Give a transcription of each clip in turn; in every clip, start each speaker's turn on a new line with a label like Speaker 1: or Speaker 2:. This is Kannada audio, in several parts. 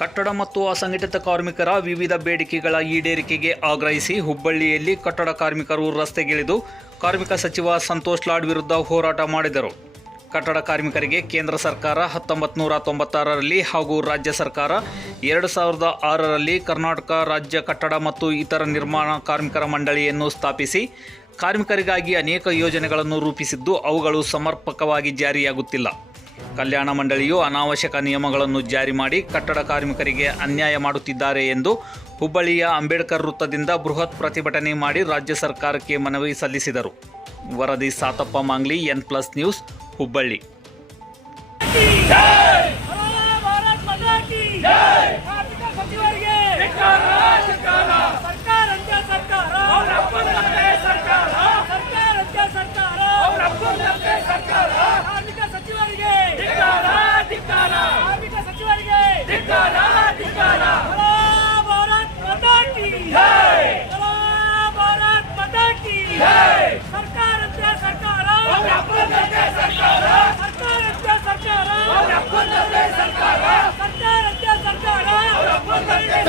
Speaker 1: ಕಟ್ಟಡ ಮತ್ತು ಅಸಂಘಟಿತ ಕಾರ್ಮಿಕರ ವಿವಿಧ ಬೇಡಿಕೆಗಳ ಈಡೇರಿಕೆಗೆ ಆಗ್ರಹಿಸಿ ಹುಬ್ಬಳ್ಳಿಯಲ್ಲಿ ಕಟ್ಟಡ ಕಾರ್ಮಿಕರು ರಸ್ತೆಗಿಳಿದು ಕಾರ್ಮಿಕ ಸಚಿವ ಸಂತೋಷ್ ಲಾಡ್ ವಿರುದ್ಧ ಹೋರಾಟ ಮಾಡಿದರು. ಕಟ್ಟಡ ಕಾರ್ಮಿಕರಿಗೆ ಕೇಂದ್ರ ಸರ್ಕಾರ ಹತ್ತೊಂಬತ್ತು ನೂರ ತೊಂಬತ್ತಾರರಲ್ಲಿ ಹಾಗೂ ರಾಜ್ಯ ಸರ್ಕಾರ ಎರಡು ಸಾವಿರದ ಆರರಲ್ಲಿ ಕರ್ನಾಟಕ ರಾಜ್ಯ ಕಟ್ಟಡ ಮತ್ತು ಇತರ ನಿರ್ಮಾಣ ಕಾರ್ಮಿಕರ ಮಂಡಳಿಯನ್ನು ಸ್ಥಾಪಿಸಿ ಕಾರ್ಮಿಕರಿಗಾಗಿ ಅನೇಕ ಯೋಜನೆಗಳನ್ನು ರೂಪಿಸಿದ್ದು ಅವುಗಳು ಸಮರ್ಪಕವಾಗಿ ಜಾರಿಯಾಗುತ್ತಿಲ್ಲ. ಕಲ್ಯಾಣ ಮಂಡಳಿಯು ಅನಾವಶ್ಯಕ ನಿಯಮಗಳನ್ನು ಜಾರಿ ಮಾಡಿ ಕಟ್ಟಡ ಕಾರ್ಮಿಕರಿಗೆ ಅನ್ಯಾಯ ಮಾಡುತ್ತಿದ್ದಾರೆ ಎಂದು ಹುಬ್ಬಳ್ಳಿಯ ಅಂಬೇಡ್ಕರ್ ವೃತ್ತದಿಂದ ಬೃಹತ್ ಪ್ರತಿಭಟನೆ ಮಾಡಿ ರಾಜ್ಯ ಸರ್ಕಾರಕ್ಕೆ ಮನವಿ ಸಲ್ಲಿಸಿದರು. ವರದಿ Satappa Mangli, N plus news, Hubballi.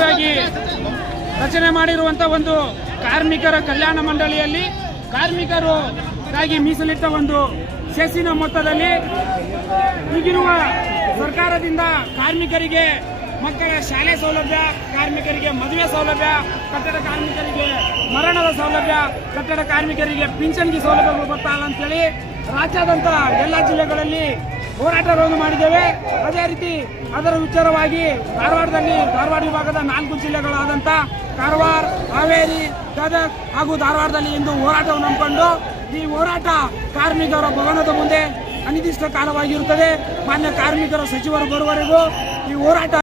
Speaker 2: ಆಗಿ ರಚನೆ ಮಾಡಿರುವಂತ ಒಂದು ಕಾರ್ಮಿಕರ ಕಲ್ಯಾಣ ಮಂಡಳಿಯಲ್ಲಿ ಕಾರ್ಮಿಕರು ಗಾಗಿ ಮೀಸಲಿಟ್ಟ ಒಂದು ಸೆಸಿನ ಮೊತ್ತದಲ್ಲಿ ಈಗಿರುವ ಸರ್ಕಾರದಿಂದ ಕಾರ್ಮಿಕರಿಗೆ ಮಕ್ಕಳ ಶಾಲೆ ಸೌಲಭ್ಯ, ಕಾರ್ಮಿಕರಿಗೆ ಮದುವೆ ಸೌಲಭ್ಯ, ಕಟ್ಟಡ ಕಾರ್ಮಿಕರಿಗೆ ಮರಣದ ಸೌಲಭ್ಯ, ಕಟ್ಟಡ ಕಾರ್ಮಿಕರಿಗೆ ಪಿಂಚಣಿಗೆ ಸೌಲಭ್ಯಗಳು ಬರ್ತಾ ಇಲ್ಲ ಅಂತೇಳಿ ರಾಜ್ಯಾದ್ಯಂತ ಎಲ್ಲ ಜಿಲ್ಲೆಗಳಲ್ಲಿ ಹೋರಾಟವನ್ನು ಮಾಡಿದ್ದೇವೆ. ಅದೇ ರೀತಿ ಅದರ ವಿಚಾರವಾಗಿ ಧಾರವಾಡದಲ್ಲಿ ಧಾರವಾಡ ವಿಭಾಗದ ನಾಲ್ಕು ಜಿಲ್ಲೆಗಳಾದಂತ ಕಾರವಾರ, ಹಾವೇರಿ, ಗದಗ ಹಾಗೂ ಧಾರವಾಡದಲ್ಲಿ ಇಂದು ಹೋರಾಟವನ್ನು ಹಮ್ಮಿಕೊಂಡು ಈ ಹೋರಾಟ ಕಾರ್ಮಿಕರ ಭವನದ ಮುಂದೆ ಅನಿರ್ದಿಷ್ಟ ಕಾಲವಾಗಿರುತ್ತದೆ ಮಾನ್ಯ ಕಾರ್ಮಿಕರ ಸಚಿವರು ಬರುವವರೆಗೂ ಈ ಹೋರಾಟ